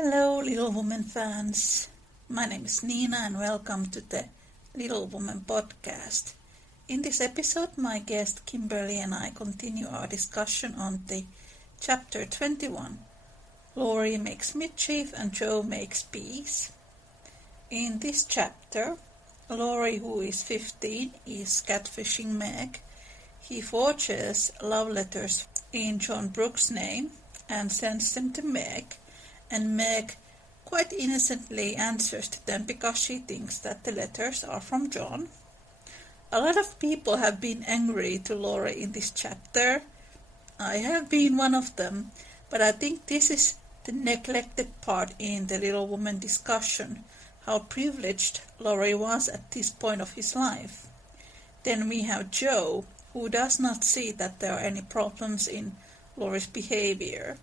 Hello, Little Woman fans. My name is Nina and welcome to the Little Woman podcast. In this episode, my guest Kymberly and I continue our discussion on the chapter 21. Laurie makes mischief and Joe makes peace. In this chapter, Laurie, who is 15, is catfishing Meg. He forges love letters in John Brooke's name and sends them to Meg. And Meg quite innocently answers to them because she thinks that the letters are from John. A lot of people have been angry to Laurie in this chapter. I have been one of them, but I think this is the neglected part in the Little Woman discussion, how privileged Laurie was at this point of his life. Then we have Joe, who does not see that there are any problems in Laurie's behavior.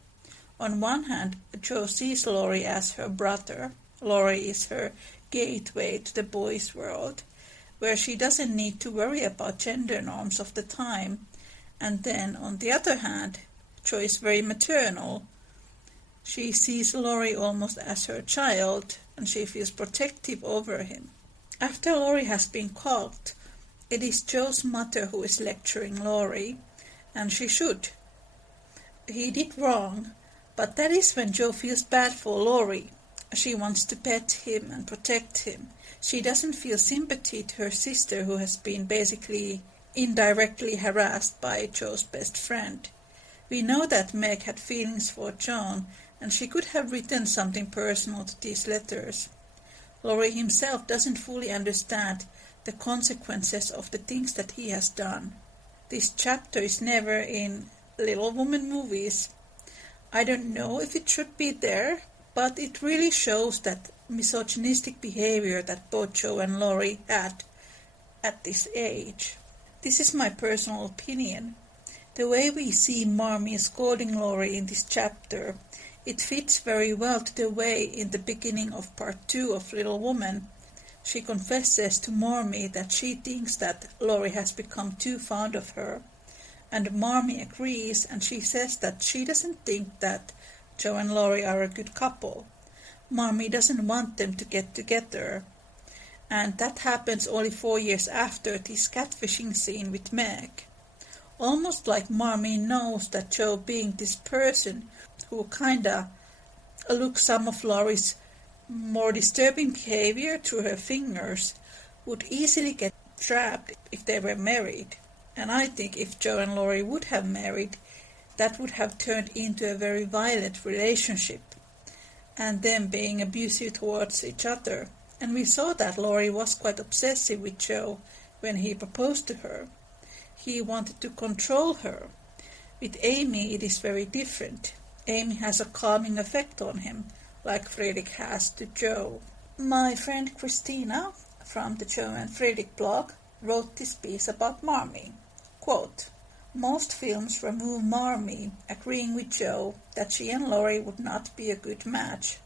On one hand, Joe sees Laurie as her brother. Laurie is her gateway to the boys' world, where she doesn't need to worry about gender norms of the time. And then, on the other hand, Joe is very maternal. She sees Laurie almost as her child, and she feels protective over him. After Laurie has been caught, it is Joe's mother who is lecturing Laurie, and she should. He did wrong. But that is when Joe feels bad for Laurie. She wants to pet him and protect him. She doesn't feel sympathy to her sister who has been basically indirectly harassed by Joe's best friend. We know that Meg had feelings for John and she could have written something personal to these letters. Laurie himself doesn't fully understand the consequences of the things that he has done. This chapter is never in Little Woman movies. I don't know if it should be there, but it really shows that misogynistic behavior that both Joe and Laurie had at this age. This is my personal opinion. The way we see Marmee scolding Laurie in this chapter, it fits very well to the way in the beginning of part 2 of Little Woman, she confesses to Marmee that she thinks that Laurie has become too fond of her. And Marmee agrees, and she says that she doesn't think that Joe and Laurie are a good couple. Marmee doesn't want them to get together. And that happens only 4 years after this catfishing scene with Meg. Almost like Marmee knows that Joe, being this person who kinda looks some of Laurie's more disturbing behavior through her fingers, would easily get trapped if they were married. And I think if Joe and Laurie would have married, that would have turned into a very violent relationship, and them being abusive towards each other. And we saw that Laurie was quite obsessive with Joe when he proposed to her. He wanted to control her. With Amy, it is very different. Amy has a calming effect on him, like Fredrik has to Joe. My friend Christina from the Joe and Fredrik blog wrote this piece about Marmee. Quote, most films remove Marmee, agreeing with Joe that she and Laurie would not be a good match.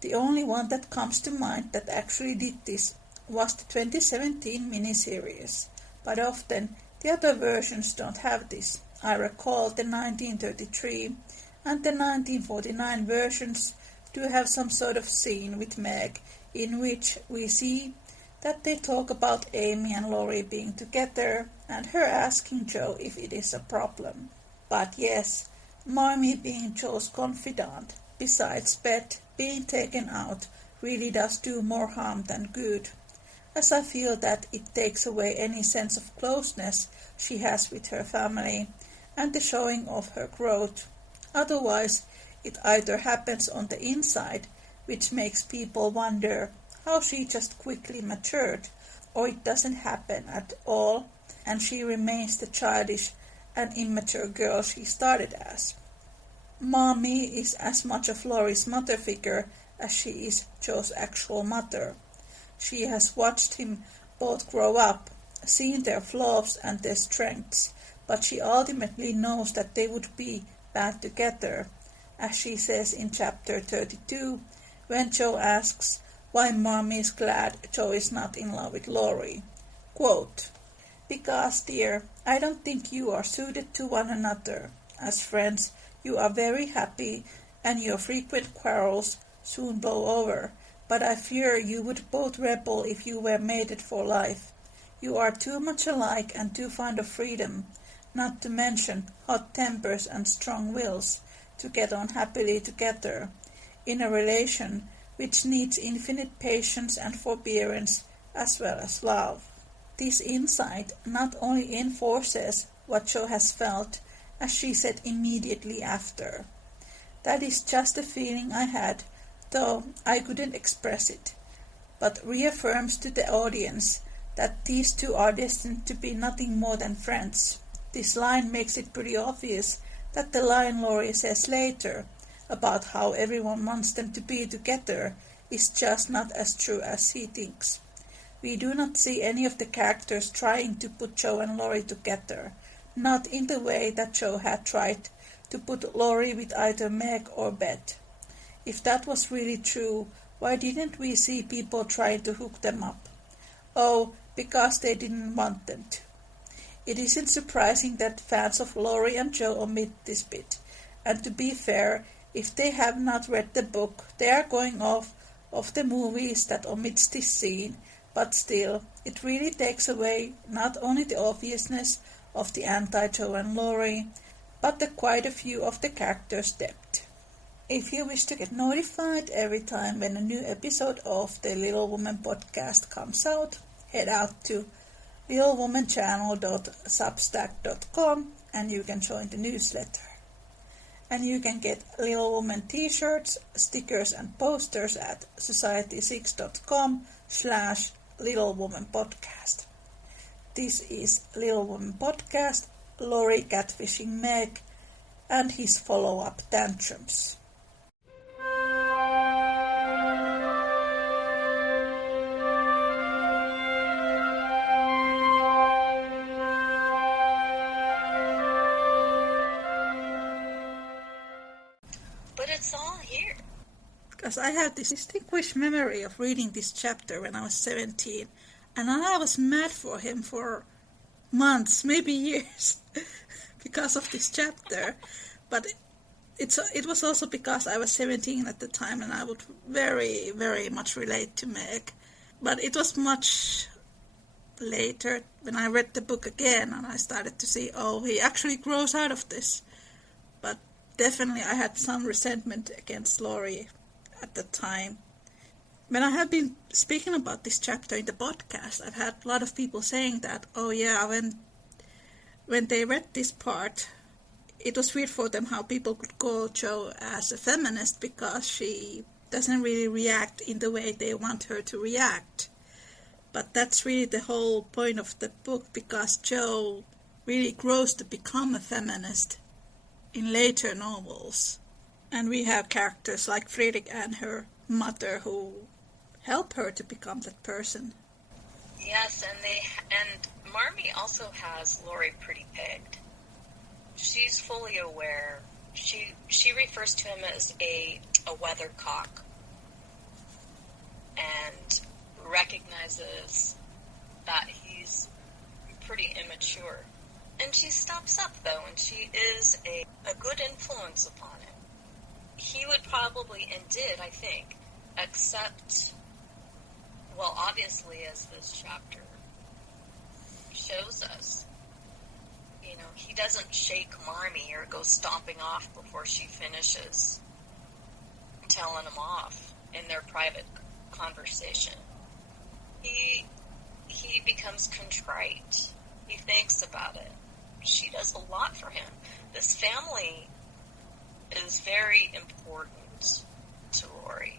The only one that comes to mind that actually did this was the 2017 miniseries, but often the other versions don't have this. I recall the 1933 and the 1949 versions do have some sort of scene with Meg in which we see that they talk about Amy and Laurie being together and her asking Joe if it is a problem. But yes, Marmee being Joe's confidant, besides Beth being taken out, really does do more harm than good, as I feel that it takes away any sense of closeness she has with her family and the showing of her growth. Otherwise, it either happens on the inside, which makes people wonder how she just quickly matured, or it doesn't happen at all, and she remains the childish and immature girl she started as. Marmee is as much of Laurie's mother figure as she is Joe's actual mother. She has watched him both grow up, seen their flaws and their strengths, but she ultimately knows that they would be bad together, as she says in chapter 32, when Joe asks why Marmee is glad Joe is not in love with Laurie. Quote, because, dear, I don't think you are suited to one another. As friends, you are very happy and your frequent quarrels soon blow over, but I fear you would both rebel if you were mated for life. You are too much alike and too fond of freedom, not to mention hot tempers and strong wills, to get on happily together, in a relation which needs infinite patience and forbearance as well as love. This insight not only enforces what Jo has felt, as she said immediately after. That is just the feeling I had, though I couldn't express it, but reaffirms to the audience that these two are destined to be nothing more than friends. This line makes it pretty obvious that the line Laurie says later about how everyone wants them to be together is just not as true as he thinks. We do not see any of the characters trying to put Jo and Laurie together, not in the way that Jo had tried to put Laurie with either Meg or Beth. If that was really true, why didn't we see people trying to hook them up? Oh, because they didn't want them to. It isn't surprising that fans of Laurie and Jo omit this bit, and to be fair, if they have not read the book, they are going off of the movies that omits this scene, but still, it really takes away not only the obviousness of the anti-Jo and Laurie, but the quite a few of the characters' depth. If you wish to get notified every time when a new episode of the Little Woman podcast comes out, head out to littlewomanchannel.substack.com and you can join the newsletter. And you can get Little Woman t-shirts, stickers and posters at society6.com/Little Woman Podcast. This is Little Woman Podcast, Laurie catfishing Meg, and his follow-up Tantrums. But it's all here. Because I have this distinguished memory of reading this chapter when I was 17, and I was mad for him for months, maybe years, because of this chapter. But it was also because I was 17 at the time, and I would very, very much relate to Meg. But it was much later when I read the book again, and I started to see, oh, he actually grows out of this. But definitely I had some resentment against Laurie at the time. When I have been speaking about this chapter in the podcast, I've had a lot of people saying that, oh yeah, when they read this part, it was weird for them how people could call Jo as a feminist because she doesn't really react in the way they want her to react. But that's really the whole point of the book, because Jo really grows to become a feminist in later novels. And we have characters like Friedrich and her mother who help her to become that person. Yes, and Marmee also has Laurie pretty pegged. She's fully aware. She refers to him as a weathercock, and recognizes that he's pretty immature. And she steps up, though, and she is a good influence upon him. He would probably, and did, I think, accept, well, obviously, as this chapter shows us, he doesn't shake Marmee or go stomping off before she finishes telling him off in their private conversation. He becomes contrite. He thinks about it. She does a lot for him. This family is very important to Laurie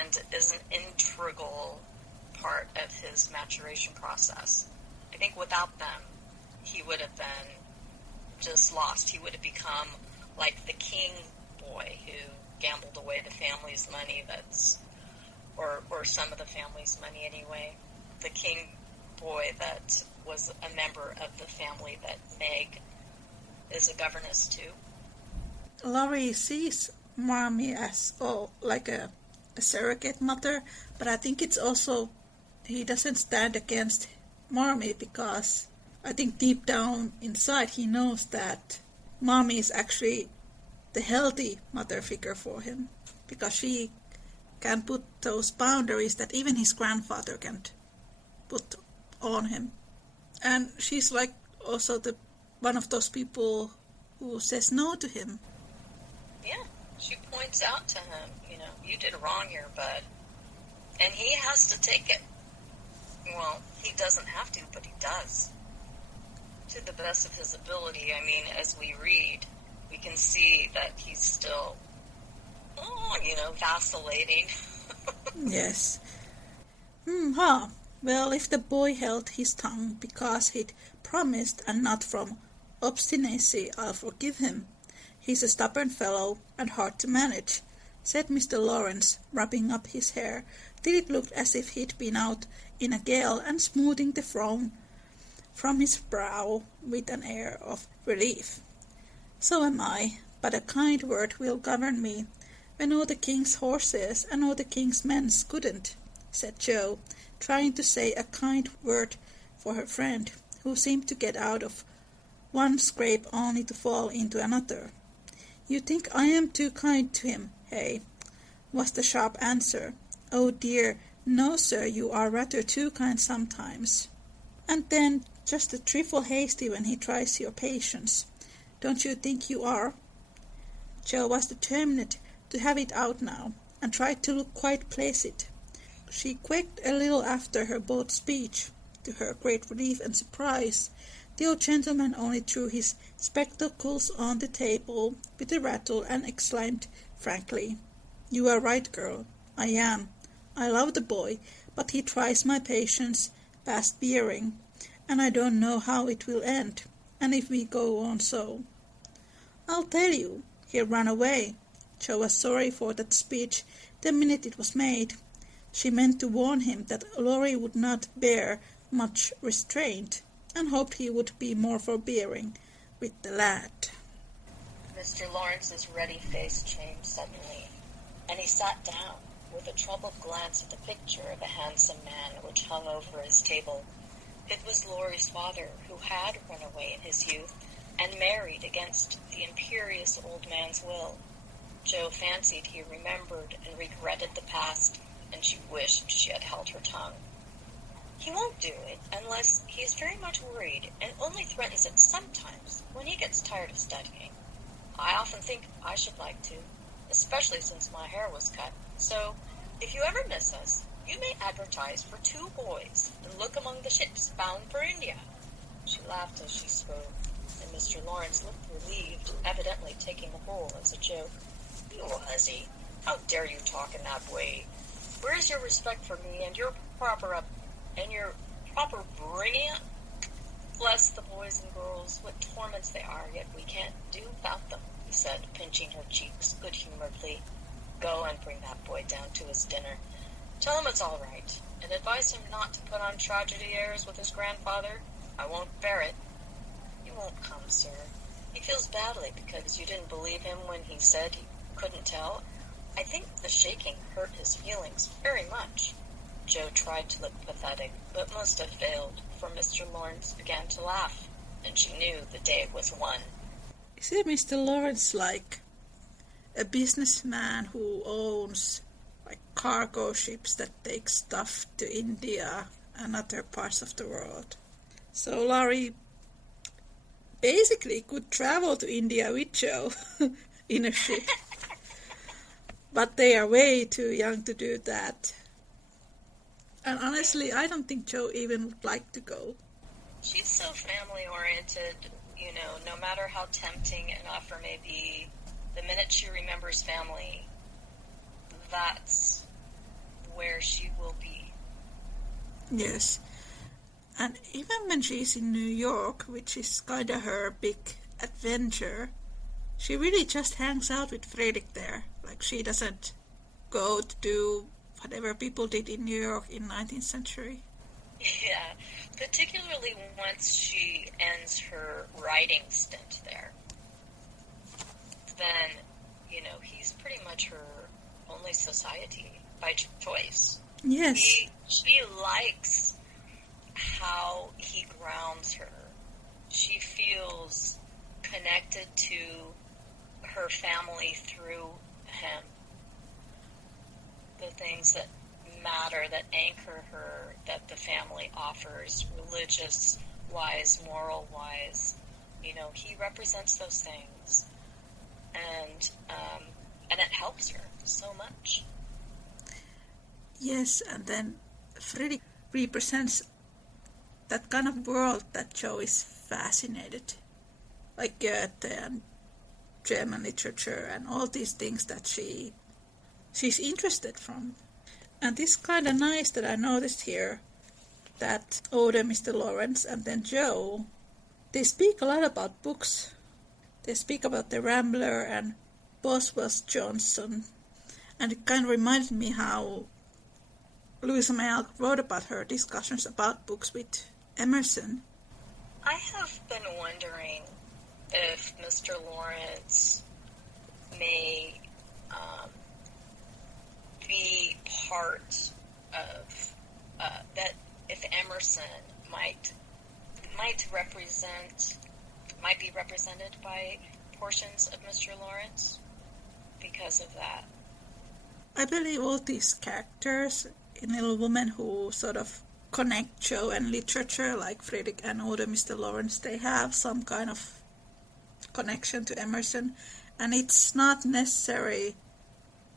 and is an integral part of his maturation process. I think without them, he would have been just lost. He would have become like the king boy who gambled away the family's money or some of the family's money anyway. The king boy that was a member of the family that Meg is a governess to. Laurie sees Marmee as like a surrogate mother, but I think it's also he doesn't stand against Marmee because I think deep down inside he knows that Marmee is actually the healthy mother figure for him, because she can put those boundaries that even his grandfather can't put on him. And she's like also the one of those people who says no to him. Yeah, she points out to him, you did wrong here, bud. And he has to take it. Well, he doesn't have to, but he does. To the best of his ability. I mean, as we read, we can see that he's still, vacillating. Yes. Well, if the boy held his tongue because he'd promised and not from obstinacy, I'll forgive him. He's a stubborn fellow and hard to manage, said Mr. Lawrence, rubbing up his hair till it looked as if he'd been out in a gale and smoothing the frown from his brow with an air of relief. So am I, but a kind word will govern me, when all the king's horses and all the king's men couldn't, said Jo, trying to say a kind word for her friend, who seemed to get out of one scrape only to fall into another. You think I am too kind to him, hey? Was the sharp answer. Oh dear, no, sir, you are rather too kind sometimes. And then just a trifle hasty when he tries your patience. Don't you think you are? Jo was determined to have it out now, and tried to look quite placid. She quaked a little after her bold speech. To her great relief and surprise, the old gentleman only threw his spectacles on the table with a rattle and exclaimed frankly, You are right, girl. I am. I love the boy, but he tries my patience past bearing, and I don't know how it will end, and if we go on so. I'll tell you, he'll run away. Jo was sorry for that speech the minute it was made. She meant to warn him that Laurie would not bear much restraint, and hoped he would be more forbearing with the lad. Mr. Lawrence's ruddy face changed suddenly, and he sat down with a troubled glance at the picture of a handsome man which hung over his table. It was Laurie's father, who had run away in his youth and married against the imperious old man's will. Jo fancied he remembered and regretted the past, and she wished she had held her tongue. He won't do it unless he is very much worried, and only threatens it sometimes when he gets tired of studying. I often think I should like to, especially since my hair was cut. So, if you ever miss us, you may advertise for 2 boys and look among the ships bound for India. She laughed as she spoke, and Mr. Lawrence looked relieved, evidently taking the whole as a joke. You hussy, how dare you talk in that way? Where is your respect for me and your proper bringing up? Bless the boys and girls, what torments they are, yet we can't do without them, he said, pinching her cheeks good-humoredly. Go and bring that boy down to his dinner. Tell him it's all right, and advise him not to put on tragedy airs with his grandfather. I won't bear it. You won't come, sir. He feels badly because you didn't believe him when he said he couldn't tell. I think the shaking hurt his feelings very much. Jo tried to look pathetic, but must have failed, for Mr. Lawrence began to laugh, and she knew the day was won. Is it Mr. Lawrence like a businessman who owns like cargo ships that take stuff to India and other parts of the world? So Laurie basically could travel to India with Jo in a ship. But they are way too young to do that. And honestly, I don't think Jo even would like to go. She's so family-oriented, no matter how tempting an offer may be, the minute she remembers family, that's where she will be. Yes. And even when she's in New York, which is kind of her big adventure, she really just hangs out with Fredrik there. Like, she doesn't go to do whatever people did in New York in 19th century. Yeah, particularly once she ends her writing stint there. Then, he's pretty much her only society by choice. Yes. She likes how he grounds her. She feels connected to her family through him. The things that matter, that anchor her, that the family offers, religious-wise, moral-wise. He represents those things. And it helps her so much. Yes, and then Fredrik represents that kind of world that Jo is fascinated, like Goethe and German literature and all these things that she's interested from. And this kind of nice that I noticed here, that Oda, Mr. Lawrence, and then Jo, they speak a lot about books. They speak about The Rambler and Boswell Johnson, and it kind of reminded me how Louisa May Alcott wrote about her discussions about books with Emerson. I have been wondering if Mr. Lawrence may be part of that. If Emerson might be represented by portions of Mr. Lawrence because of that. I believe all these characters in Little Women who sort of connect Jo and literature, like Fredrik and Oda, Mr. Lawrence, they have some kind of connection to Emerson, and it's not necessarily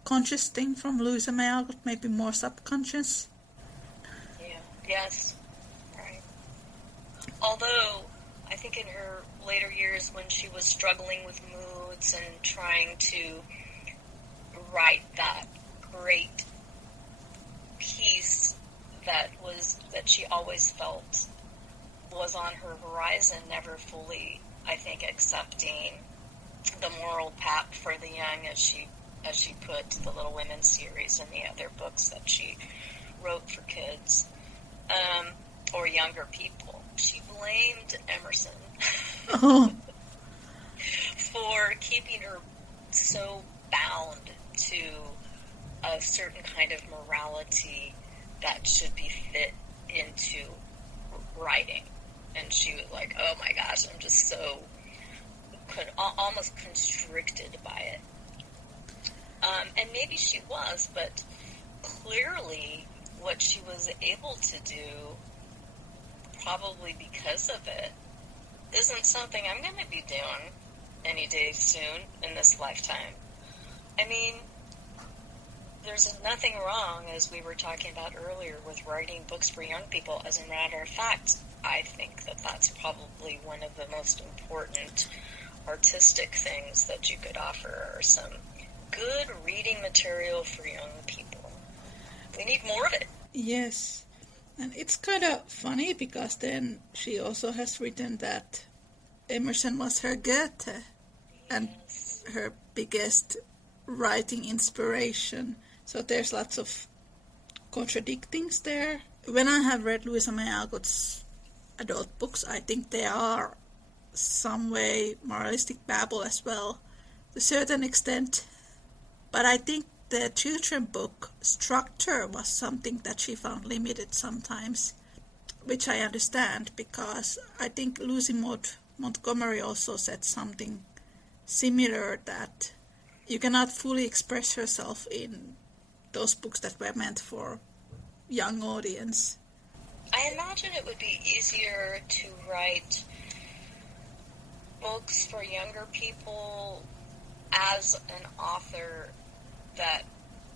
conscious thing from Louisa May Alcott, maybe more subconscious. Yeah. Yes. Right. Although I think in her later years, when she was struggling with moods and trying to write that great piece that she always felt was on her horizon, never fully, I think, accepting the moral pact for the young, as she put the Little Women series and the other books that she wrote for kids or younger people. She blamed Emerson for keeping her so bound to a certain kind of morality that should be fit into writing. And she was like, oh my gosh, I'm just so almost constricted by it. And maybe she was, but clearly what she was able to do, probably because of it, isn't something I'm going to be doing any day soon in this lifetime. I mean, there's nothing wrong, as we were talking about earlier, with writing books for young people. As a matter of fact, I think that that's probably one of the most important artistic things that you could offer, are some good reading material for young people. We need more of it. Yes. And it's kind of funny because then she also has written that Emerson was her Goethe and her biggest writing inspiration. So there's lots of contradictings there. When I have read Louisa May Alcott's adult books, I think they are some way moralistic babble as well, to a certain extent. But I think the children book structure was something that she found limited sometimes, which I understand, because I think Lucy Maud Montgomery also said something similar, that you cannot fully express yourself in those books that were meant for young audience. I imagine it would be easier to write books for younger people as an author that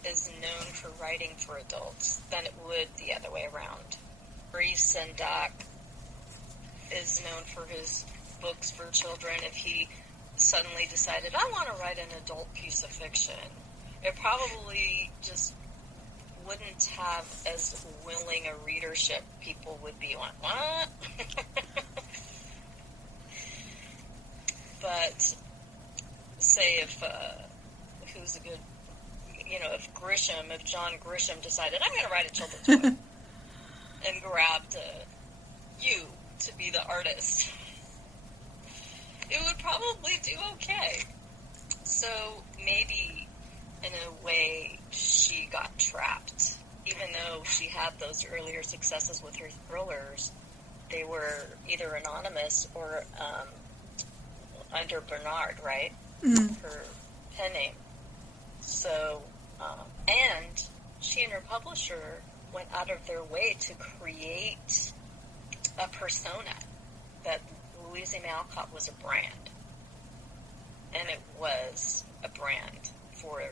is known for writing for adults than it would the other way around. Maurice Sendak is known for his books for children. If he suddenly decided, I want to write an adult piece of fiction, it probably just wouldn't have as willing a readership. People would be like, what? But say if who's a good, if John Grisham decided, I'm going to write a children's book, and grabbed you to be the artist, it would probably do okay. So maybe in a way she got trapped. Even though she had those earlier successes with her thrillers, they were either anonymous or under Bernard, right? her pen name. So, and she and her publisher went out of their way to create a persona that Louise May Alcott was a brand. And it was a brand for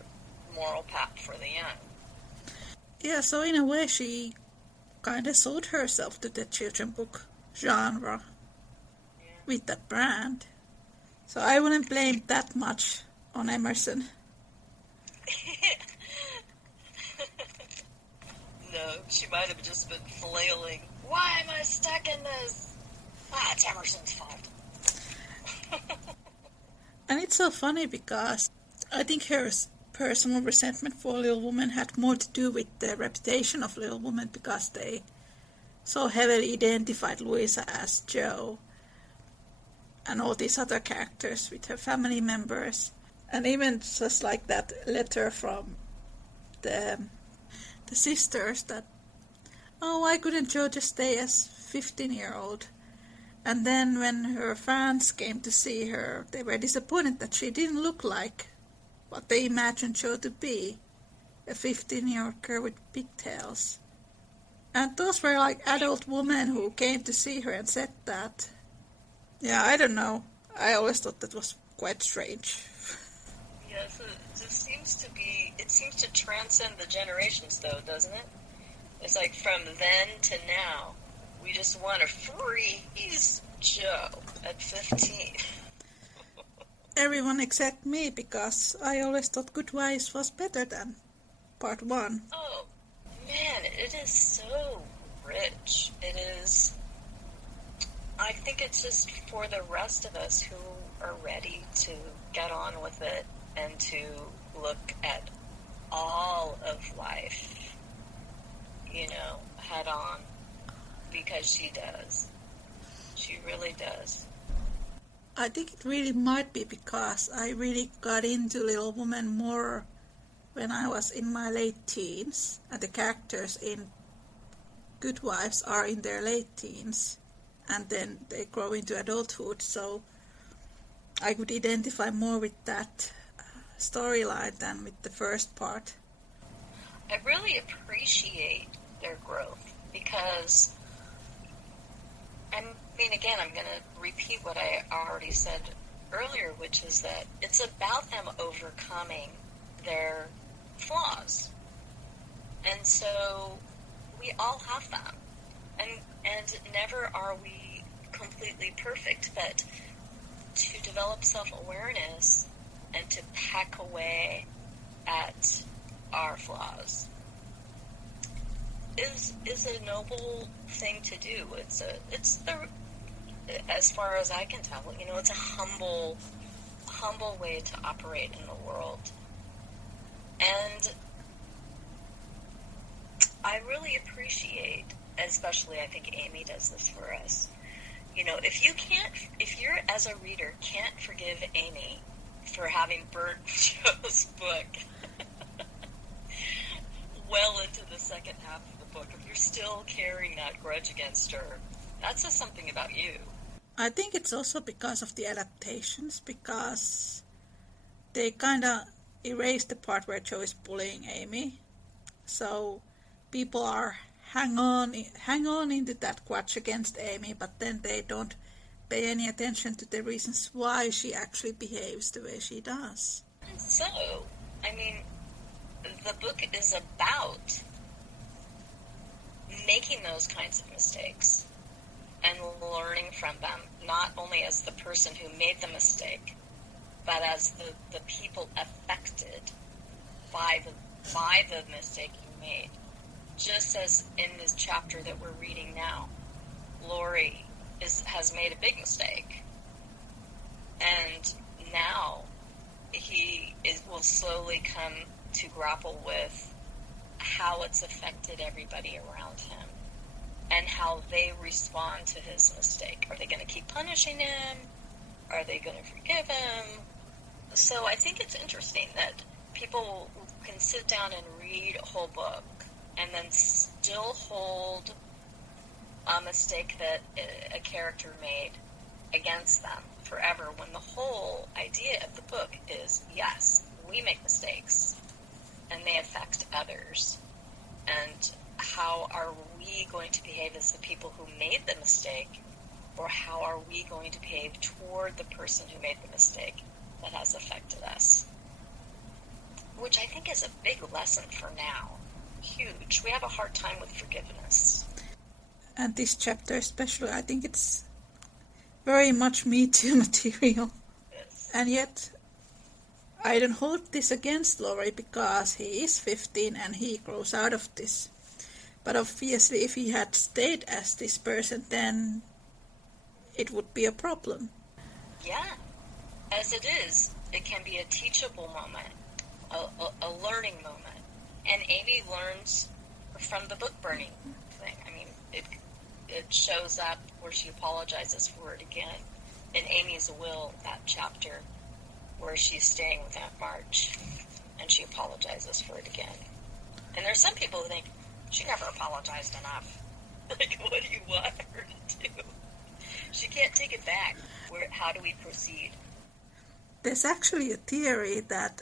moral path for the young. Yeah, so in a way she kind of sold herself to the children book genre with that brand. So I wouldn't blame that much on Emerson. No, she might have just been flailing. Why am I stuck in this? It's Emerson's fault. And it's so funny because I think her personal resentment for Little Woman had more to do with the reputation of Little Woman because they so heavily identified Louisa as Jo and all these other characters with her family members. And even just like that letter from the sisters that, why couldn't Jo just stay as 15-year-old? And then when her fans came to see her, they were disappointed that she didn't look like what they imagined Jo to be, a 15-year-old girl with pigtails. And those were like adult women who came to see her and said that. Yeah, I don't know. I always thought that was quite strange. Yes, it seems to transcend the generations though, doesn't it? It's like from then to now, we just want to freeze Jo at 15. Everyone except me, because I always thought Good Wives was better than part 1. Oh, man, it is so rich. It is. I think it's just for the rest of us who are ready to get on with it and to look at all of life, head on, because she does. She really does. I think it really might be because I really got into Little Woman more when I was in my late teens, and the characters in Good Wives are in their late teens, and then they grow into adulthood, so I could identify more with that storyline than with the first part. I really appreciate their growth because, I'm going to repeat what I already said earlier, which is that it's about them overcoming their flaws. And so we all have them. And never are we completely perfect, but to develop self-awareness and to peck away at our flaws is a noble thing to do. It's as far as I can tell, it's a humble way to operate in the world. And I really appreciate, especially I think Amy does this for us. If you're as a reader can't forgive Amy for having burnt Jo's book well into the second half of the book, if you're still carrying that grudge against her, that says something about you. I think it's also because of the adaptations, because they kind of erased the part where Jo is bullying Amy. So people are hang on into that grudge against Amy, but then they don't pay any attention to the reasons why she actually behaves the way she does. So, the book is about making those kinds of mistakes and learning from them, not only as the person who made the mistake, but as the people affected by the mistake you made. Just as in this chapter that we're reading now, Laurie has made a big mistake, and now he will slowly come to grapple with how it's affected everybody around him and how they respond to his mistake. Are they going to keep punishing him? Are they going to forgive him? So I think it's interesting that people can sit down and read a whole book and then still hold a mistake that a character made against them forever when the whole idea of the book is, yes, we make mistakes and they affect others. And how are we going to behave as the people who made the mistake, or how are we going to behave toward the person who made the mistake that has affected us? Which I think is a big lesson for now. Huge. We have a hard time with forgiveness. And this chapter especially, I think it's very much Me Too material. Yes. And yet, I don't hold this against Laurie because he is 15 and he grows out of this. But obviously, if he had stayed as this person, then it would be a problem. Yeah. As it is, it can be a teachable moment, a learning moment. And Amy learns from the book burning thing. I mean, it shows up where she apologizes for it again. In Amy's will, that chapter where she's staying with Aunt March, and she apologizes for it again. And there's some people who think, she never apologized enough. Like, what do you want her to do? She can't take it back. How do we proceed? There's actually a theory that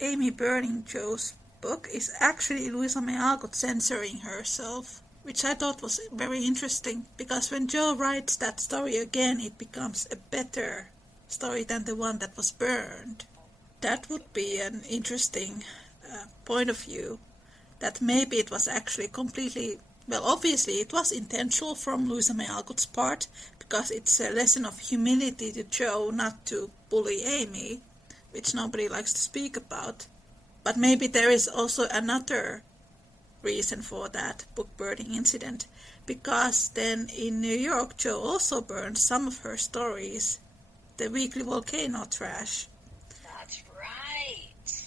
Amy burning Joe's book is actually Louisa May Alcott censoring herself, which I thought was very interesting, because when Joe writes that story again, it becomes a better story than the one that was burned. That would be an interesting point of view, that maybe it was actually completely, well, obviously it was intentional from Louisa May Alcott's part, because it's a lesson of humility to Joe not to bully Amy, which nobody likes to speak about. But maybe there is also another reason for that book burning incident, because then in New York Joe also burned some of her stories, the weekly volcano trash. That's right.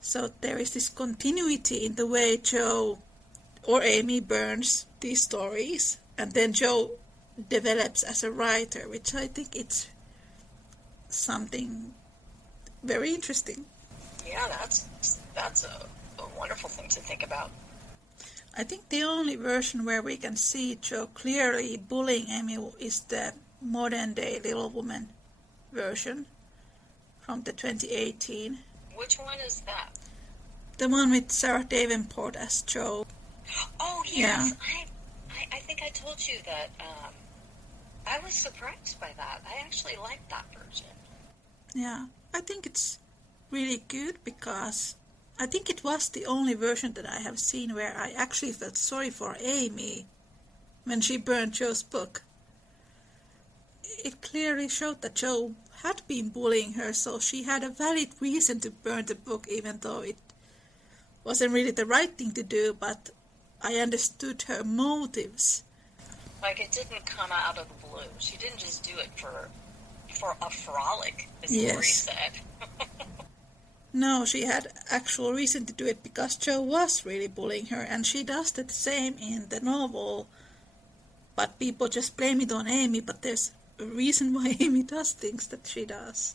So there is this continuity in the way Joe or Amy burns these stories, and then Joe develops as a writer, which I think it's something very interesting. Yeah, that's a wonderful thing to think about. I think the only version where we can see Joe clearly bullying Amy is the modern-day Little Woman version from the 2018. Which one is that? The one with Sarah Davenport as Joe. Oh, yes. Yeah. I think I told you that I was surprised by that. I actually liked that version. Yeah, I think it's really good because I think it was the only version that I have seen where I actually felt sorry for Amy when she burned Joe's book. It clearly showed that Joe had been bullying her, so she had a valid reason to burn the book, even though it wasn't really the right thing to do, but I understood her motives. Like, it didn't come out of the blue. She didn't just do it for a frolic, as Laurie said. No, she had actual reason to do it because Joe was really bullying her, and she does the same in the novel. But people just blame it on Amy, but there's a reason why Amy does things that she does.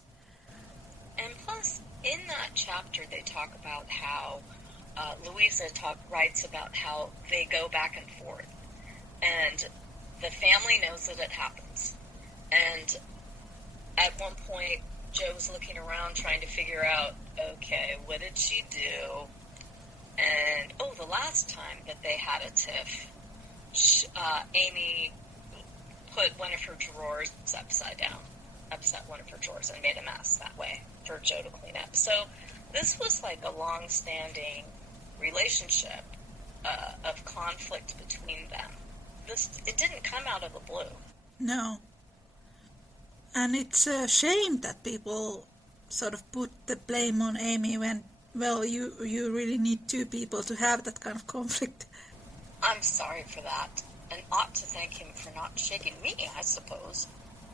And plus, in that chapter, they talk about how Louisa writes about how they go back and forth. And the family knows that it happens. And at one point, Joe's looking around trying to figure out, okay, what did she do? And, the last time that they had a tiff, Amy put one of her drawers upside down, upset one of her drawers, and made a mess that way for Joe to clean up. So this was like a long-standing relationship of conflict between them. It didn't come out of the blue. No. And it's a shame that people sort of put the blame on Amy when, well, you really need two people to have that kind of conflict. I'm sorry for that, and ought to thank him for not shaking me, I suppose.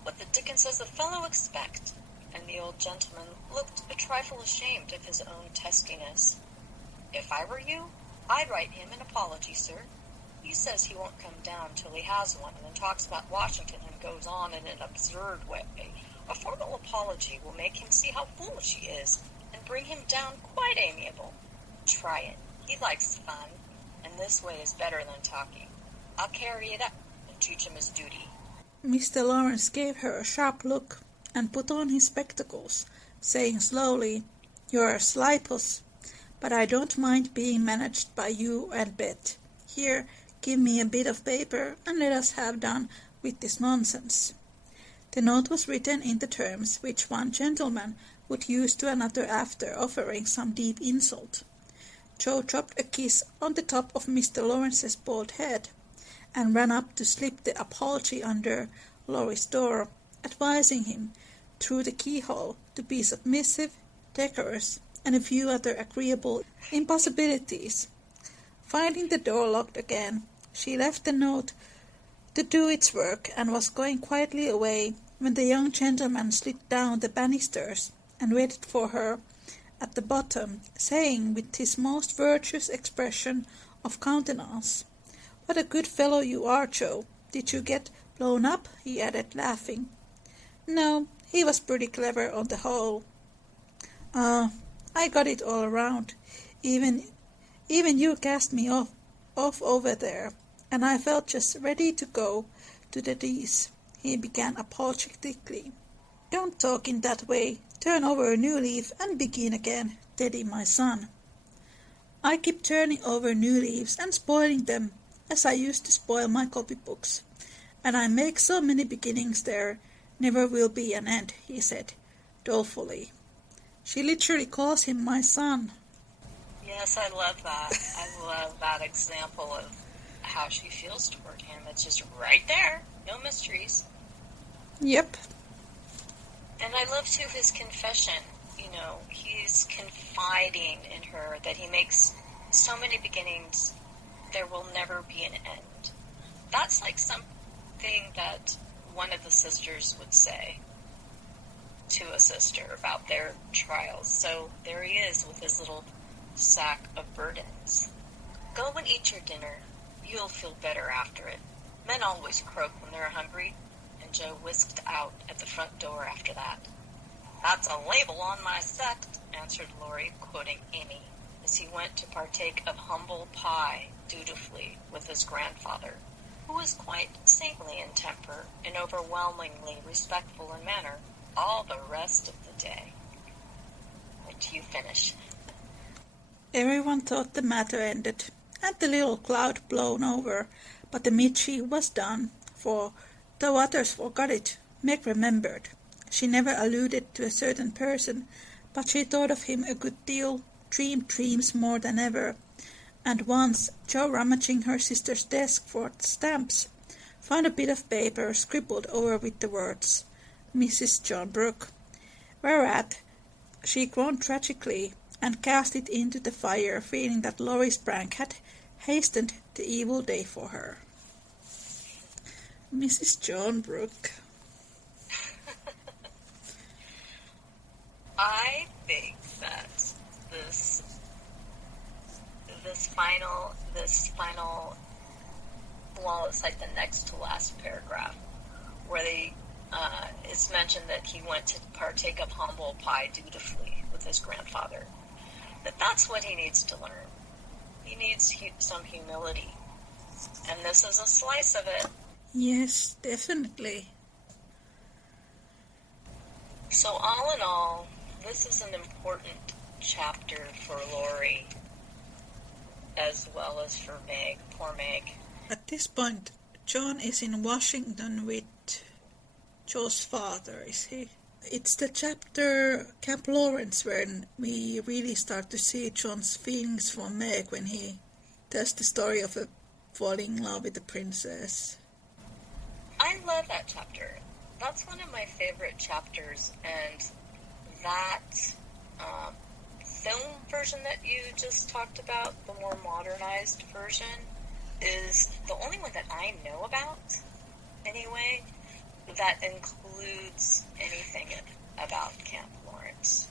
What the dickens does a fellow expect? And the old gentleman looked a trifle ashamed of his own testiness. If I were you, I'd write him an apology, sir. He says he won't come down till he has one, and then talks about Washington and goes on in an absurd way. A formal apology will make him see how foolish he is, and bring him down quite amiable. Try it. He likes fun, and this way is better than talking. I'll carry it up and teach him his duty. Mr. Lawrence gave her a sharp look, and put on his spectacles, saying slowly, "You're a sly puss, but I don't mind being managed by you and Bet. Here, give me a bit of paper and let us have done with this nonsense." The note was written in the terms which one gentleman would use to another after offering some deep insult. Joe dropped a kiss on the top of Mr. Lawrence's bald head, and ran up to slip the apology under Laurie's door, advising him, through the keyhole, to be submissive, decorous, and a few other agreeable impossibilities. Finding the door locked again, she left the note to do its work and was going quietly away when the young gentleman slid down the banisters and waited for her at the bottom, saying with his most virtuous expression of countenance, "What a good fellow you are, Joe. Did you get blown up?" he added, laughing. "No, he was pretty clever on the whole." "Ah, I got it all around. Even you cast me off over there, and I felt just ready to go to the D's," he began apologetically. "Don't talk in that way. Turn over a new leaf and begin again, Teddy, my son." "I keep turning over new leaves and spoiling them, as I used to spoil my copybooks, and I make so many beginnings there never will be an end," he said, dolefully. "She literally calls him my son." Yes, I love that. I love that example of how she feels toward him. It's just right there. No mysteries. Yep. And I love, too, his confession. He's confiding in her that he makes so many beginnings, there will never be an end. That's like something that one of the sisters would say to a sister about their trials. So there he is with his little sack of burdens. "Go and eat your dinner. You'll feel better after it. Men always croak when they're hungry." And Joe whisked out at the front door after that. "That's a label on my sect," answered Laurie, quoting Amy, as he went to partake of humble pie dutifully with his grandfather, who was quite saintly in temper and overwhelmingly respectful in manner all the rest of the day. Wait till you finish. Everyone thought the matter ended, and the little cloud blown over, but the mischief was done, for, though others forgot it, Meg remembered. She never alluded to a certain person, but she thought of him a good deal, dreamed dreams more than ever, and once, Joe, rummaging her sister's desk for stamps, found a bit of paper scribbled over with the words, "Mrs. John Brooke," whereat she groaned tragically and cast it into the fire, feeling that Laurie's prank had hastened the evil day for her. Mrs. John Brooke. I think that this final, well, it's like the next to last paragraph, where it's mentioned that he went to partake of humble pie dutifully with his grandfather. That's what he needs to learn. He needs some humility, and this is a slice of it. Yes, definitely. So all in all, this is an important chapter for Laurie, as well as for Meg, poor Meg. At this point, John is in Washington with Joe's father, is he? It's the chapter Camp Lawrence when we really start to see John's feelings for Meg when he tells the story of falling in love with the princess. I love that chapter. That's one of my favorite chapters, and that film version that you just talked about, the more modernized version, is the only one that I know about, anyway, that includes anything about Camp Lawrence.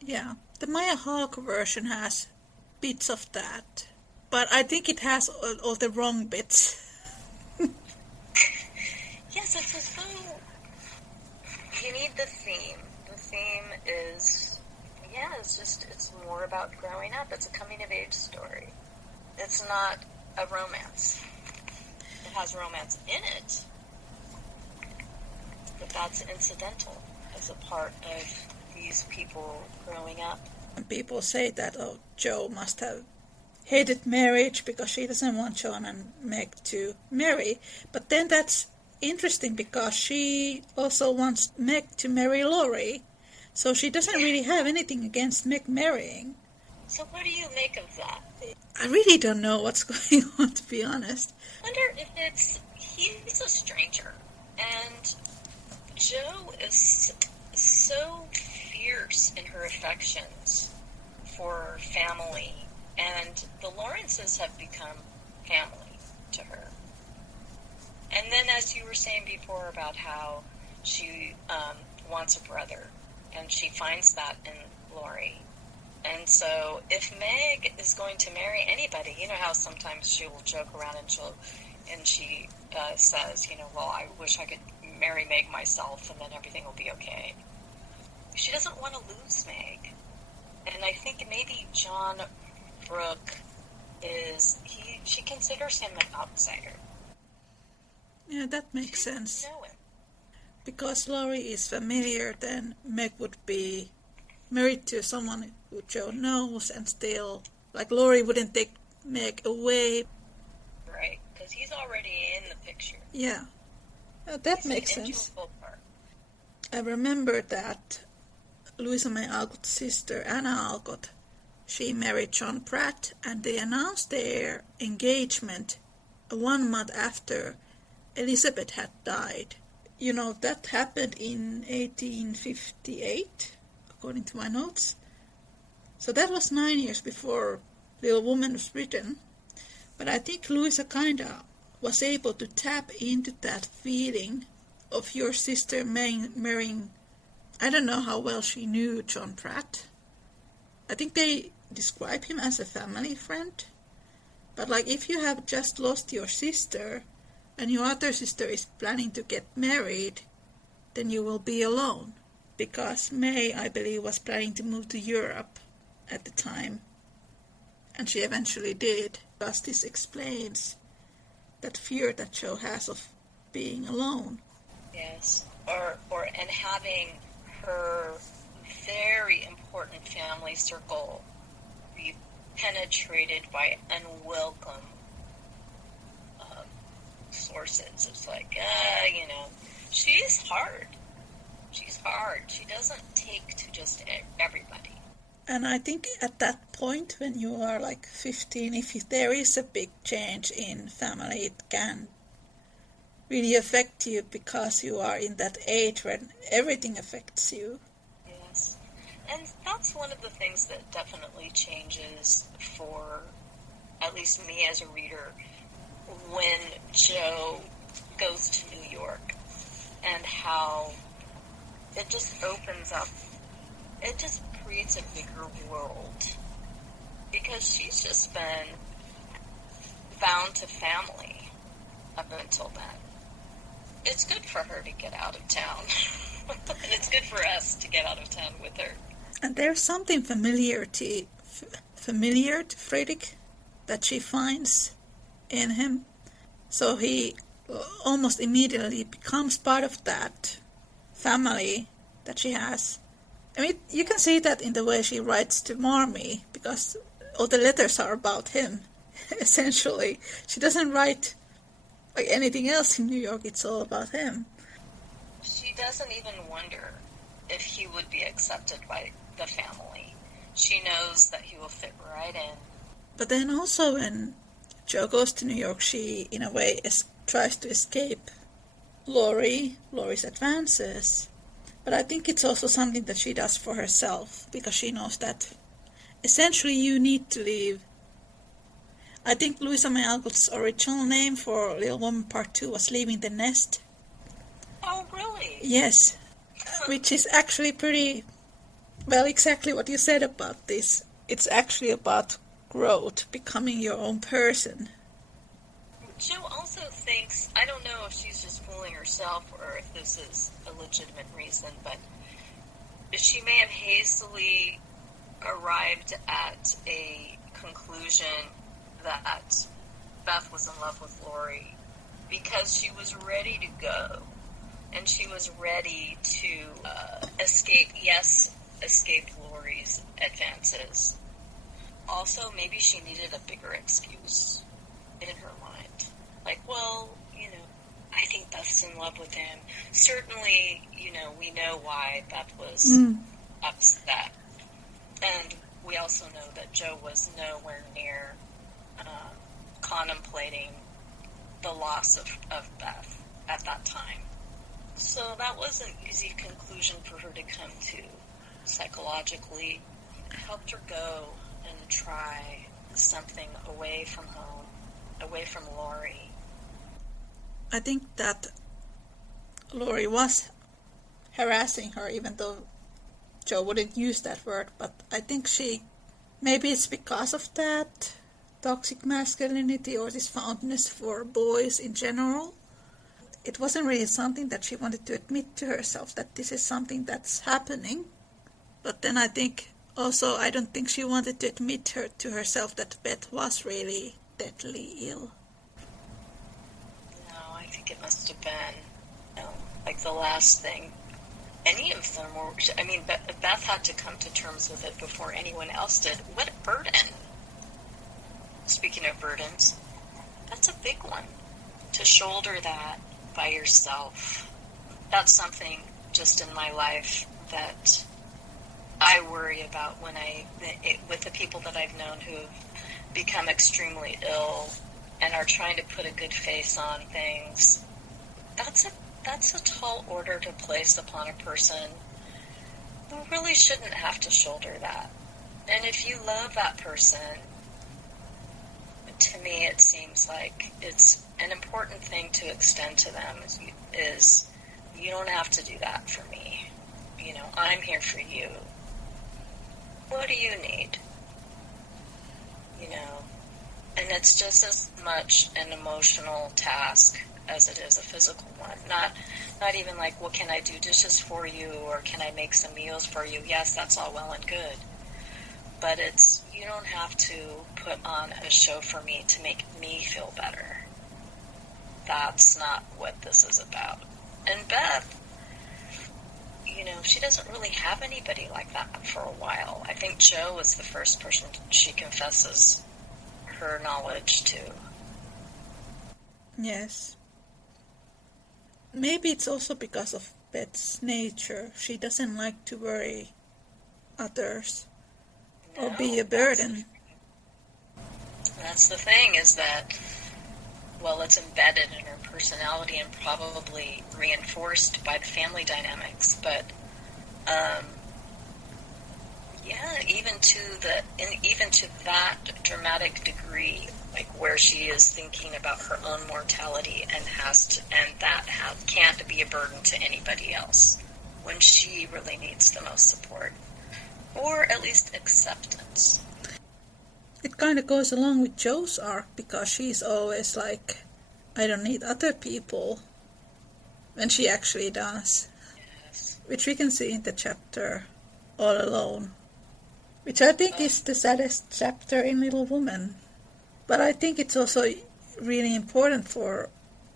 Yeah, the Maya Hawke version has bits of that, but I think it has all the wrong bits. Yes, it's as though you need the theme. The theme is, it's more about growing up. It's a coming-of-age story. It's not a romance. It has romance in it, But that's incidental as a part of these people growing up. And people say that, oh, Jo must have hated marriage because she doesn't want John and Meg to marry. But then that's interesting because she also wants Meg to marry Laurie. So she doesn't really have anything against Meg marrying. So what do you make of that? I really don't know what's going on, to be honest. I wonder if he's a stranger, and Jo is so fierce in her affections for family, and the Lawrences have become family to her. And then, as you were saying before about how she wants a brother, and she finds that in Laurie. And so if Meg is going to marry anybody, you know how sometimes she will joke around and she says, well, I wish I could marry Meg myself and then everything will be okay. She doesn't want to lose Meg. And I think maybe John Brooke she considers him an outsider. Yeah, that makes sense. Know him. Because Laurie is familiar, then Meg would be married to someone who Jo knows, and still, like, Laurie wouldn't take Meg away. Right, because he's already in the picture. Yeah, that makes sense. Part. I remember that Louisa May Alcott's sister, Anna Alcott, she married John Pratt, and they announced their engagement 1 month after Elizabeth had died. That happened in 1858, according to my notes. So that was 9 years before Little Woman was written. But I think Louisa kinda was able to tap into that feeling of your sister marrying. I don't know how well she knew John Pratt. I think they describe him as a family friend. But like, if you have just lost your sister and your other sister is planning to get married, then you will be alone. Because May, I believe, was planning to move to Europe at the time. And she eventually did. Thus this explains that fear that Jo has of being alone. Yes. And having her very important family circle be penetrated by unwelcome sources. It's like, she's hard. She's hard. She doesn't take to just everybody. And I think at that point, when you are like 15, if there is a big change in family, it can really affect you because you are in that age when everything affects you. Yes. And that's one of the things that definitely changes for at least me as a reader when Jo goes to New York, and how it just opens up, it just creates a bigger world, because she's just been bound to family up until then. It's good for her to get out of town, and it's good for us to get out of town with her. And there's something familiar to Fredrik that she finds in him. So he almost immediately becomes part of that family that she has. I mean, you can see that in the way she writes to Marmee, because all the letters are about him, essentially. She doesn't write like anything else in New York, it's all about him. She doesn't even wonder if he would be accepted by the family. She knows that he will fit right in. But then also when Jo goes to New York, she, in a way, tries to escape Laurie's advances. But I think it's also something that she does for herself, because she knows that essentially you need to leave. I think Louisa May Alcott's original name for Little Woman Part 2 was Leaving the Nest. Oh, really? Yes, which is actually pretty, well, exactly what you said about this. It's actually about growth, becoming your own person. Jo also thinks, I don't know if she's just fooling herself or if this is a legitimate reason, but she may have hastily arrived at a conclusion that Beth was in love with Laurie because she was ready to go and she was ready to escape Laurie's advances. Also, maybe she needed a bigger excuse in her mind. Like, well, I think Beth's in love with him. Certainly, we know why Beth was upset. And we also know that Joe was nowhere near contemplating the loss of Beth at that time. So that was an easy conclusion for her to come to. Psychologically, helped her go and try something away from home, away from Laurie. I think that Laurie was harassing her, even though Joe wouldn't use that word, but I think maybe it's because of that toxic masculinity or this fondness for boys in general. It wasn't really something that she wanted to admit to herself, that this is something that's happening. But then I think also, I don't think she wanted to admit to herself that Beth was really deadly ill. No, I think it must have been, like the last thing. Any of them were, Beth had to come to terms with it before anyone else did. What a burden. Speaking of burdens, that's a big one. To shoulder that by yourself. That's something just in my life that I worry about with the people that I've known who've become extremely ill and are trying to put a good face on things. That's a tall order to place upon a person who really shouldn't have to shoulder that. And if you love that person, to me it seems like it's an important thing to extend to them is you don't have to do that for me. I'm here for you. What do you need? And it's just as much an emotional task as it is a physical one. Not even like, well, can I do dishes for you or can I make some meals for you? Yes, that's all well and good. But you don't have to put on a show for me to make me feel better. That's not what this is about. And Beth, she doesn't really have anybody like that for a while. I think Joe was the first person she confesses her knowledge to. Yes. Maybe it's also because of Beth's nature. She doesn't like to worry others or be a burden. That's the thing, is that, well, it's embedded in her personality and probably reinforced by the family dynamics. But, even to that dramatic degree, like where she is thinking about her own mortality and can't be a burden to anybody else when she really needs the most support, or at least acceptance. It kind of goes along with Joe's arc, because she's always like, I don't need other people, when she actually does. Yes. Which we can see in the chapter All Alone, which I think is the saddest chapter in Little Woman. But I think it's also really important for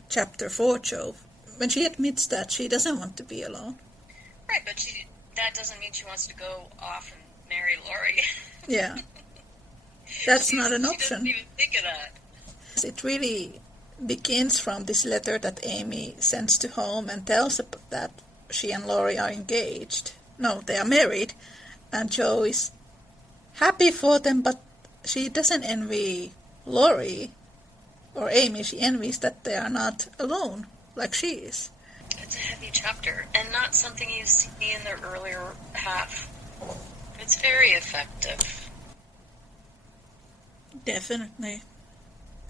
chapter 4, Joe, when she admits that she doesn't want to be alone. Right, but that doesn't mean she wants to go off and marry Laurie. Yeah. That's not an option. She doesn't even think of that. It really begins from this letter that Amy sends to home and tells that she and Laurie are engaged. No, they are married. And Joe is happy for them, but she doesn't envy Laurie or Amy. She envies that they are not alone like she is. It's a heavy chapter, and not something you see in the earlier half. It's very effective. Definitely.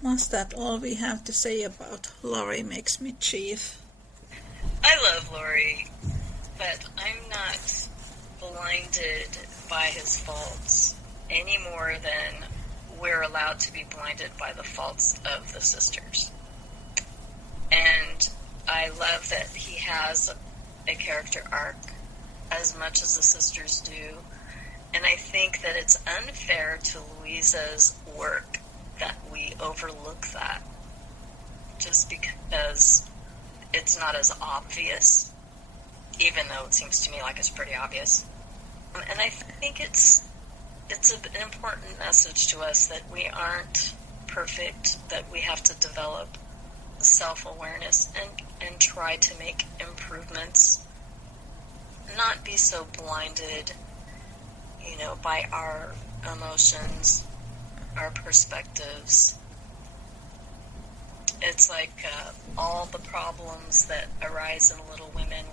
Was that all we have to say about Laurie Makes Mischief? I love Laurie, but I'm not blinded by his faults any more than we're allowed to be blinded by the faults of the sisters. And I love that he has a character arc as much as the sisters do. And I think that it's unfair to Louisa's work that we overlook that. Just because it's not as obvious, even though it seems to me like it's pretty obvious. And I think it's an important message to us that we aren't perfect, that we have to develop self-awareness and try to make improvements, not be so blinded, by our emotions, our perspectives. It's like all the problems that arise in Little Women,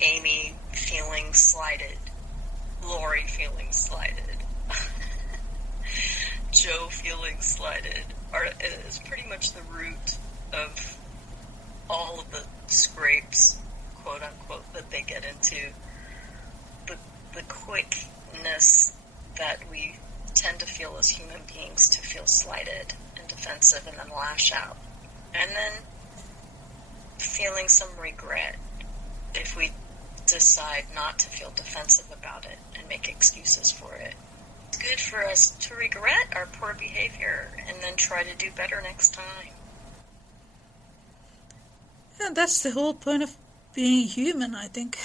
Amy feeling slighted, Laurie feeling slighted, Joe feeling slighted, is pretty much the root of all of the scrapes, quote unquote, that they get into. The quickness that we tend to feel as human beings to feel slighted and defensive and then lash out. And then feeling some regret if we decide not to feel defensive about it and make excuses for it. It's good for us to regret our poor behavior and then try to do better next time. And that's the whole point of being human, I think.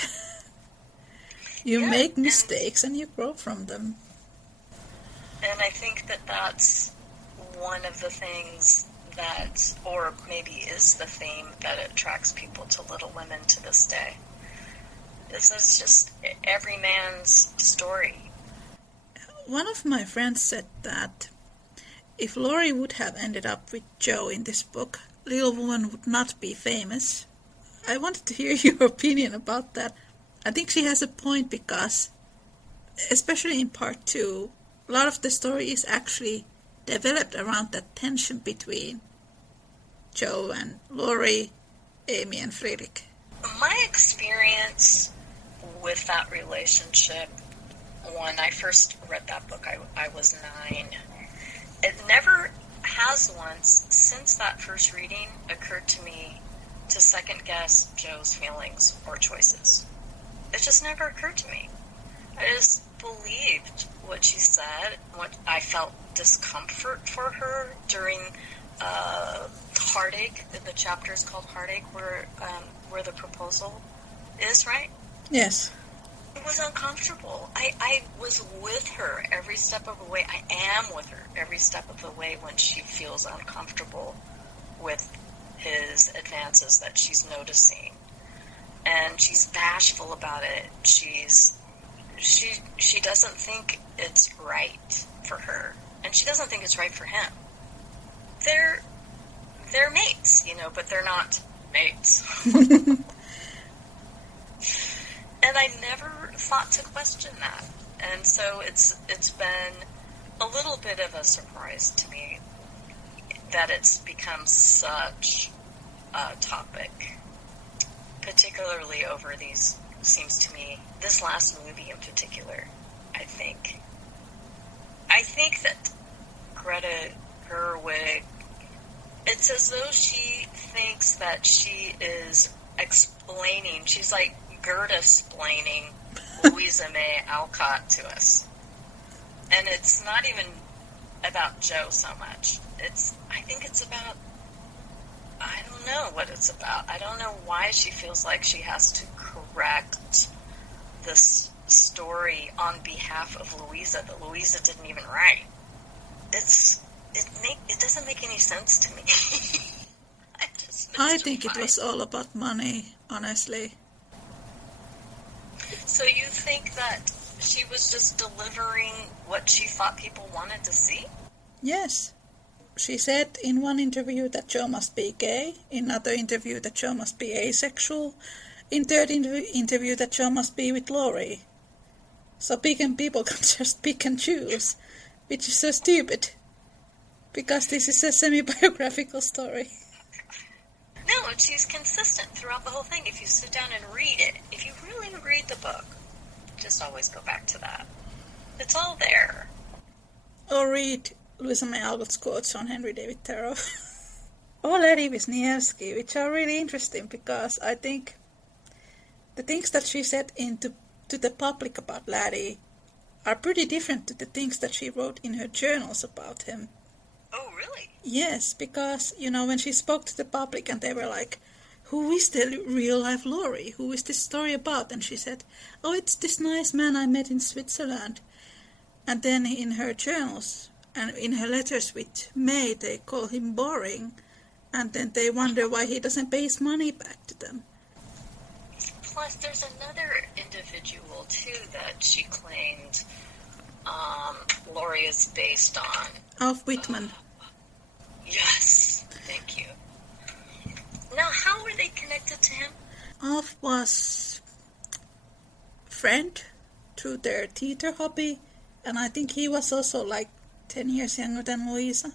You make mistakes and you grow from them. And I think that that's one of the things that, or maybe is the theme that attracts people to Little Women to this day. This is just every man's story. One of my friends said that if Laurie would have ended up with Joe in this book, Little Woman would not be famous. I wanted to hear your opinion about that. I think she has a point because, especially in part 2, a lot of the story is actually developed around that tension between Joe and Laurie, Amy and Friedrich. My experience with that relationship, when I first read that book, I was 9. It never has once, since that first reading, occurred to me to second guess Joe's feelings or choices. It just never occurred to me. I just believed what she said, what I felt discomfort for her during Heartache. The chapter is called Heartache, where the proposal is, right? Yes. It was uncomfortable. I was with her every step of the way. I am with her every step of the way when she feels uncomfortable with his advances that she's noticing. And she's bashful about it. She doesn't think it's right for her. And she doesn't think it's right for him. They're mates, but they're not mates. And I never thought to question that. And so it's been a little bit of a surprise to me that it's become such a topic, particularly over these, seems to me, this last movie in particular, I think that Greta Gerwig, it's as though she thinks that she is explaining, she's like Gerda-splaining Louisa May Alcott to us. And it's not even about Joe so much. I think it's about, I don't know what it's about. I don't know why she feels like she has to correct this story on behalf of Louisa that Louisa didn't even write. It doesn't make any sense to me. I think it was all about money, honestly. So you think that she was just delivering what she thought people wanted to see? Yes. She said in one interview that Joe must be gay, in another interview that Joe must be asexual, in third interview that Joe must be with Laurie. So people can just pick and choose, which is so stupid. Because this is a semi-biographical story. No, she's consistent throughout the whole thing. If you sit down and read it, if you really read the book, just always go back to that. It's all there. Or read Louisa May Alcott's quotes on Henry David Thoreau. Or Lady Wisniewski, which are really interesting because I think the things that she said to the public about Laddie are pretty different to the things that she wrote in her journals about him. Oh, really? Yes, because, when she spoke to the public and they were like, who is the real-life Laurie? Who is this story about? And she said, oh, it's this nice man I met in Switzerland. And then in her journals and in her letters with May, they call him boring. And then they wonder why he doesn't pay his money back to them. Plus, there's another individual, too, that she claimed Laurie is based on. Alf Whitman. Yes, thank you. Now, how were they connected to him? Alf was friend through their theater hobby, and I think he was also like 10 years younger than Louisa.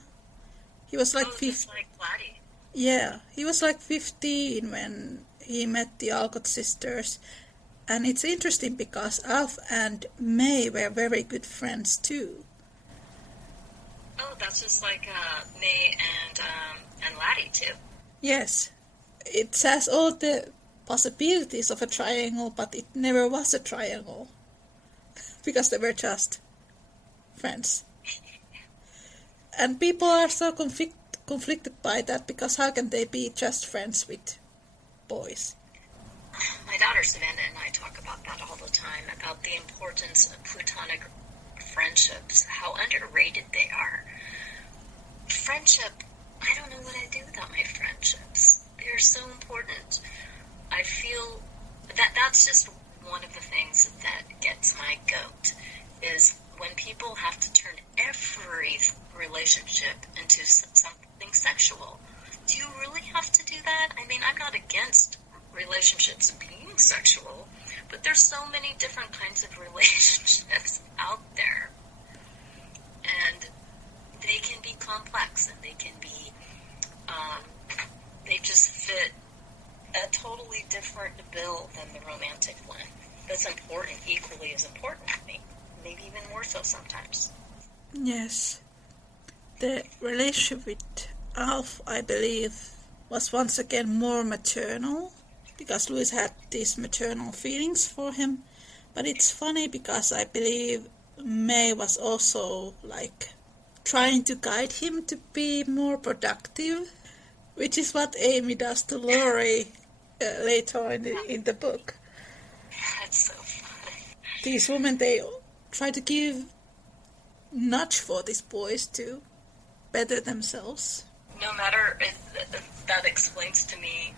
He was like 15. Like Laddie. Yeah, he was like 15 when he met the Alcott sisters. And it's interesting because Alf and May were very good friends too. Oh, that's just like May and Laddie too. Yes, it has all the possibilities of a triangle, but it never was a triangle because they were just friends. And people are so conflicted by that because how can they be just friends with boys? My daughter Savannah and I talk about that all the time, about the importance of platonic friendships, how underrated they are. Friendship, I don't know what I'd do without my friendships. They're so important. I feel that that's just one of the things that gets my goat, is when people have to turn every relationship into something sexual. Do you really have to do that? I mean, I'm not against relationships being sexual, but there's so many different kinds of relationships out there. And they can be complex, and they can be, they just fit a totally different bill than the romantic one. That's important, equally as important to me. Maybe even more so sometimes. Yes. The relationship with Alf, I believe, was once again more maternal, because Louis had these maternal feelings for him. But it's funny because I believe May was also like trying to guide him to be more productive, which is what Amy does to Laurie later on in the book. That's so funny. These women, they try to give nudge for these boys to better themselves. No matter if that explains to me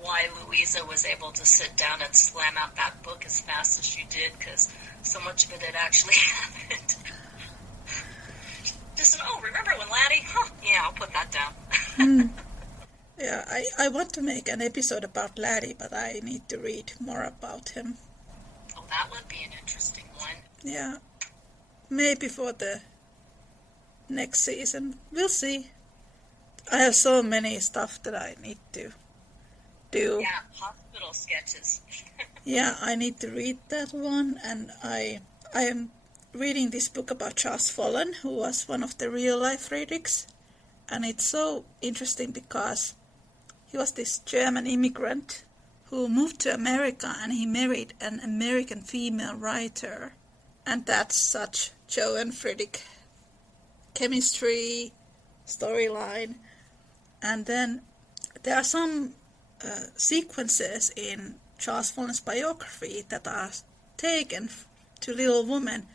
why Louisa was able to sit down and slam out that book as fast as she did, because so much of it had actually happened. Just said, oh, remember when Laddie? Huh, yeah, I'll put that down. Yeah, I want to make an episode about Laddie, but I need to read more about him. Oh, that would be an interesting one. Yeah, maybe for the next season. We'll see. I have so many stuff that I need to do. Yeah, hospital sketches. Yeah, I need to read that one, and I am reading this book about Charles Follen, who was one of the real-life Friedrichs, and it's so interesting because he was this German immigrant who moved to America, and he married an American female writer, and that's such Joe and Friedrich chemistry, storyline. And then there are some sequences in Charles Follen's biography that are taken to Little Women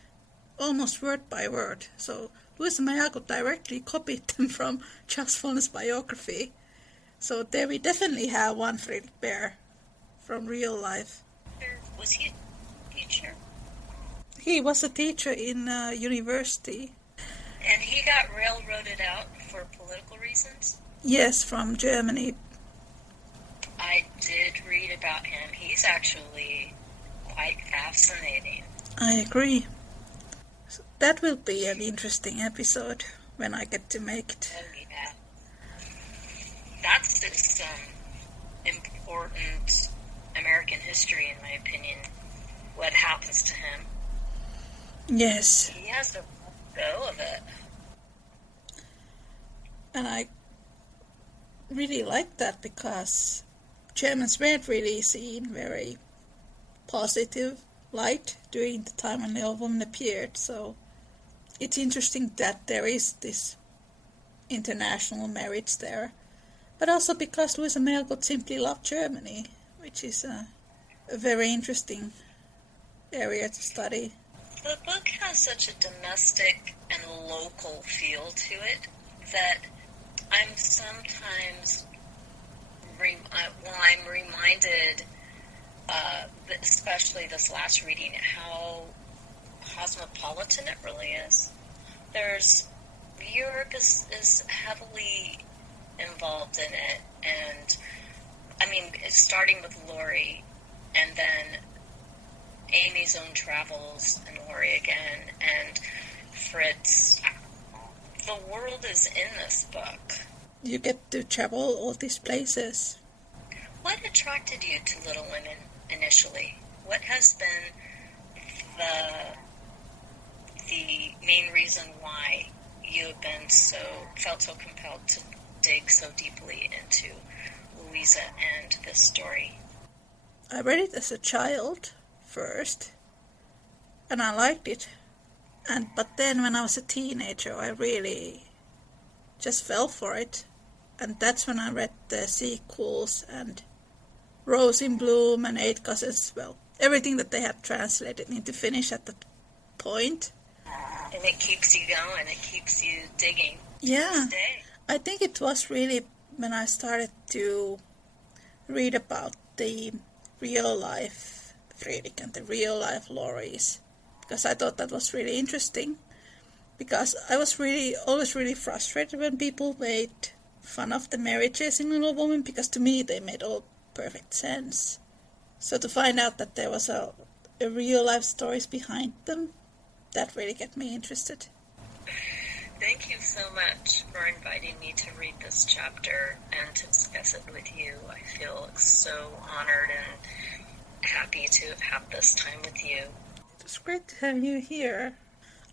almost word by word. So Louisa May Alcott directly copied them from Charles Follen's biography. So there we definitely have one Friedrich Bear from real life. Was he a teacher? He was a teacher in university. And he got railroaded out for political reasons? Yes, from Germany. I did read about him. He's actually quite fascinating. I agree. So that will be an interesting episode when I get to make it. Oh, yeah. That's just important American history, in my opinion, what happens to him. Yes. He has to go of it. And I really like that because Germans weren't really seen very positive light during the time when Little Woman appeared. So it's interesting that there is this international marriage there. But also because Louisa May Alcott simply loved Germany, which is a very interesting area to study. The book has such a domestic and local feel to it that I'm sometimes I'm reminded, especially this last reading, how cosmopolitan it really is. Europe is heavily involved in it, and I mean, starting with Laurie, and then Amy's own travels, and Laurie again, and Fritz. The world is in this book. You get to travel all these places. What attracted you to Little Women initially? What has been the main reason why you have felt so compelled to dig so deeply into Louisa and this story? I read it as a child first, and I liked it. But then when I was a teenager, I really just fell for it. And that's when I read the sequels and Rose in Bloom and Eight Cousins. Well, everything that they had translated into Finnish at that point. And it keeps you going, it keeps you digging. Yeah, I think it was really when I started to read about the real life Fredrik and the real life Lauries, because I thought that was really interesting. Because I was always really frustrated when people made fun of the marriages in Little Women, because to me they made all perfect sense. So to find out that there was a real life stories behind them, that really got me interested. Thank you so much for inviting me to read this chapter and to discuss it with you. I feel so honored and happy to have this time with you. It's great to have you here.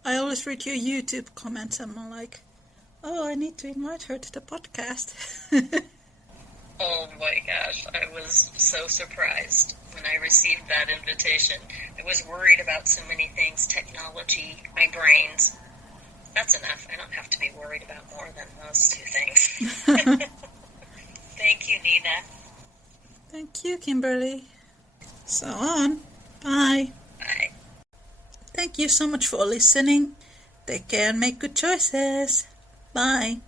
I always read your YouTube comments and I'm like, oh, I need to invite her to the podcast. Oh my gosh, I was so surprised when I received that invitation. I was worried about so many things, technology, my brains. That's enough. I don't have to be worried about more than those two things. Thank you, Nina. Thank you, Kymberly. So on. Bye. Bye. Thank you so much for listening. Take care and make good choices. Bye.